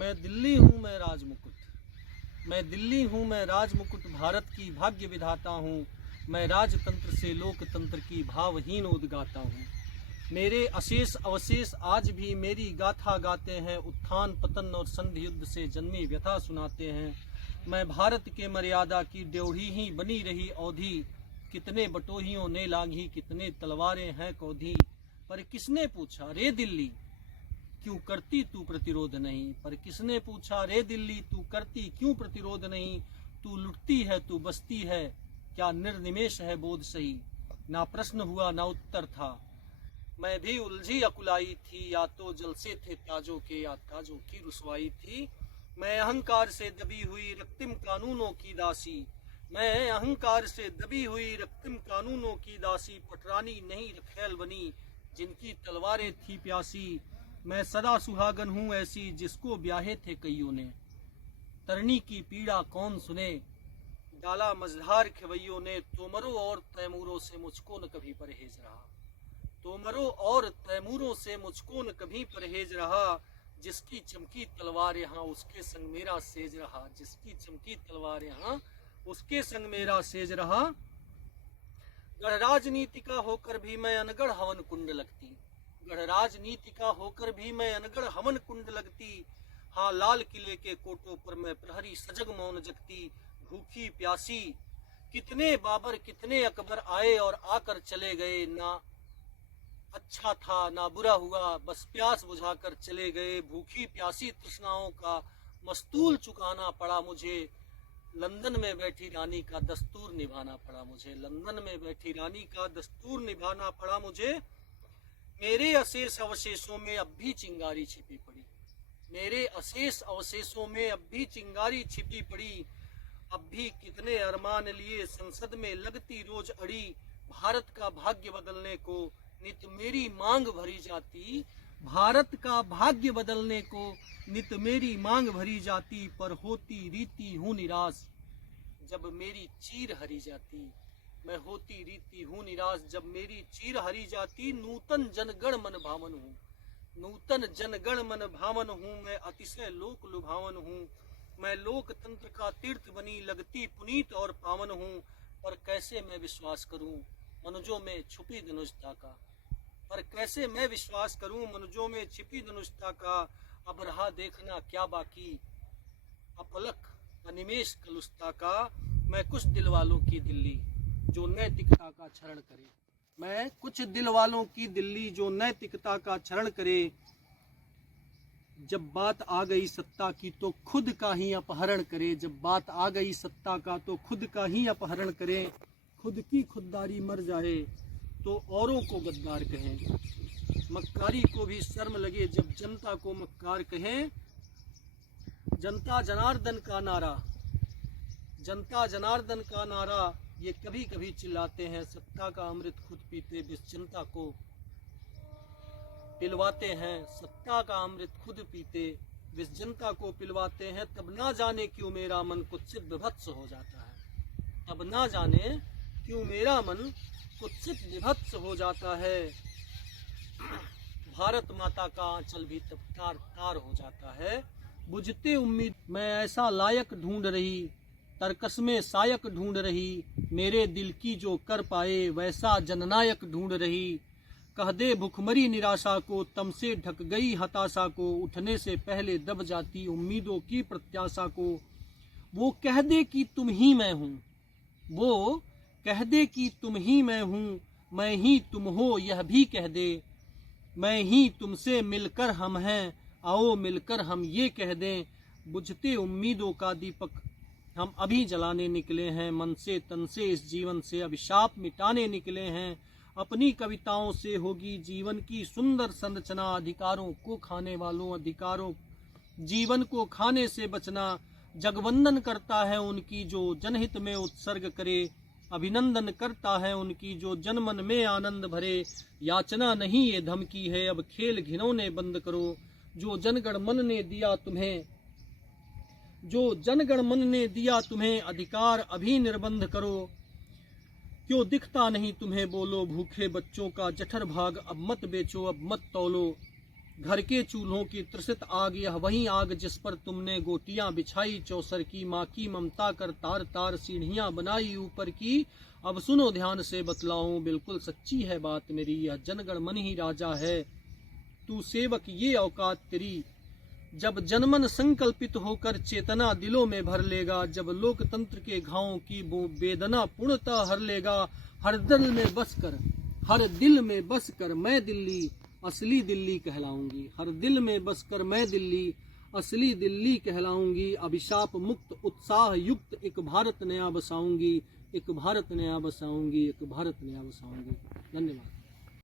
मैं दिल्ली हूँ मैं राजमुकुट, मैं दिल्ली हूँ मैं राजमुकुट, भारत की भाग्य विधाता हूँ। मैं राजतंत्र से लोकतंत्र की भावहीन उद्गाता हूँ। मेरे अशेष अवशेष आज भी मेरी गाथा गाते हैं, उत्थान पतन और संधि युद्ध से जन्मी व्यथा सुनाते हैं। मैं भारत के मर्यादा की ड्योढ़ी ही बनी रही अवधि, कितने बटोहियों ने लांघी कितने तलवारें हैं कौधी। पर किसने पूछा रे दिल्ली क्यों करती तू प्रतिरोध नहीं, पर किसने पूछा रे दिल्ली तू करती क्यों प्रतिरोध नहीं। तू लुटती है तू बसती है, क्या निर्निमेष है बोध सही। ना प्रश्न हुआ ना उत्तर था, मैं भी उलझी अकुलाई थी। या तो जलसे थे ताजों के या ताजों की रुसवाई थी। मैं अहंकार से दबी हुई रक्तिम कानूनों की दासी, मैं अहंकार से दबी हुई रक्तिम कानूनों की दासी। पटरानी नहीं रखेल बनी जिनकी तलवारें थी प्यासी। मैं सदा सुहागन हूँ ऐसी जिसको ब्याहे थे कईयों ने, तरनी की पीड़ा कौन सुने डाला मझधार खवैयों ने। तोमरों और तैमूरों से मुझको न कभी परहेज रहा, तोमरों और तैमूरों से मुझको न कभी परहेज रहा। जिसकी चमकी तलवार यहाँ उसके संग मेरा सेज रहा, जिसकी चमकी तलवार यहाँ उसके संग मेरा सेज रहा। गढ़ राजनीति का होकर भी मैं अनगढ़ हवन कुंड लगती, गढ़ राजनीति का होकर भी मैं अनगढ़ हवन कुंड लगती। हाँ लाल किले के कोटों पर मैं प्रहरी सजग मौन जगती। भूखी प्यासी कितने बाबर कितने अकबर आए और आकर चले गए, ना अच्छा था ना बुरा हुआ बस प्यास बुझाकर चले गए। भूखी प्यासी तृष्णाओं का मस्तूल चुकाना पड़ा मुझे, लंदन में बैठी रानी का दस्तूर निभाना पड़ा मुझे, लंदन में बैठी रानी का दस्तूर निभाना पड़ा मुझे। मेरे अशेष अवशेषों में अब भी चिंगारी छिपी पड़ी, मेरे अशेष अवशेषों में अब भी चिंगारी छिपी पड़ी। अब भी कितने अरमान लिए संसद में लगती रोज अड़ी। भारत का भाग्य बदलने को नित मेरी मांग भरी जाती, भारत का भाग्य बदलने को नित मेरी मांग भरी जाती। पर होती रीति हूँ निराश जब मेरी चीर हरी जाती, मैं होती रीति हूँ निराश जब मेरी चीर हरी जाती। नूतन जनगण मन भावन हूँ, नूतन जनगण मन भावन हूँ, मैं अतिशय लोक लुभावन हूँ। मैं लोकतंत्र का तीर्थ बनी लगती पुनीत और पावन हूँ। पर कैसे मैं विश्वास करूँ मनुजों में छुपी धनुषता का, पर कैसे मैं विश्वास करूँ मनुजों में छिपी धनुषता का। अब रहा देखना क्या बाकी अपलक अनिमेष कलुषता का। मैं कुछ दिल वालों की दिल्ली जो नैतिकता का क्षरण करे, मैं कुछ दिल वालों की दिल्ली जो नैतिकता का क्षरण करे। जब बात आ गई सत्ता की तो खुद का ही अपहरण करे, जब बात आ गई सत्ता का तो खुद का ही अपहरण करे। खुद की खुददारी मर जाए तो औरों को गद्दार कहें, मक्कारी को भी शर्म लगे जब जनता को मक्कार कहें। जनता जनार्दन का नारा, जनता जनार्दन का नारा ये कभी कभी चिल्लाते हैं। सत्ता का अमृत खुद पीते विष जनता को पिलवाते हैं, सत्ता का अमृत खुद पीते विष जनता को पिलवाते हैं। तब ना जाने क्यों मेरा मन कुत्सित विभत्स हो जाता है, तब ना जाने क्यों मेरा मन कुत्सित विभत्स हो जाता है। भारत माता का आंचल भी तब तार तार हो जाता है। बुझते उम्मीद मैं ऐसा लायक ढूंढ रही, तरकस में सायक ढूंढ रही। मेरे दिल की जो कर पाए वैसा जननायक ढूंढ रही। कह दे भुखमरी निराशा को तम से ढक गई हताशा को, उठने से पहले दब जाती उम्मीदों की प्रत्याशा को। वो कह दे कि तुम ही मैं हूँ, वो कह दे कि तुम ही मैं हूँ, मैं ही तुम हो यह भी कह दे। मैं ही तुमसे मिलकर हम हैं, आओ मिलकर हम ये कह दें। बुझते उम्मीदों का दीपक हम अभी जलाने निकले हैं, मन से तन से इस जीवन से अभिशाप मिटाने निकले हैं। अपनी कविताओं से होगी जीवन की सुंदर संरचना, अधिकारों को खाने वालों अधिकारों जीवन को खाने से बचना। जगवंदन करता है उनकी जो जनहित में उत्सर्ग करे, अभिनंदन करता है उनकी जो जनमन में आनंद भरे। याचना नहीं ये धमकी है, अब खेल घिनौने बंद करो। जो जनगण मन ने दिया तुम्हें, जो जनगण मन ने दिया तुम्हें अधिकार अभी निर्बंध करो। क्यों दिखता नहीं तुम्हें बोलो, भूखे बच्चों का जठर भाग अब मत बेचो अब मत तौलो। घर के चूल्हों की त्रसित आग, यह वही आग जिस पर तुमने गोटियां बिछाई। चौसर की माँ की ममता कर तार तार सीढ़ियां बनाई ऊपर की। अब सुनो ध्यान से बतलाऊं, बिल्कुल सच्ची है बात मेरी, यह जनगण मन ही राजा है, तू सेवक ये औकात तेरी। जब जनमन संकल्पित होकर चेतना दिलों में भर लेगा, जब लोकतंत्र के घावों की वेदना पूर्णतः हर लेगा। हर दिल में बस कर मैं दिल्ली असली दिल्ली कहलाऊंगी। हर दिल में बस कर मैं दिल्ली असली दिल्ली कहलाऊंगी। अभिशाप मुक्त उत्साह युक्त एक भारत नया बसाऊंगी, एक भारत नया बसाऊंगी, एक भारत नया बसाऊंगी। धन्यवाद।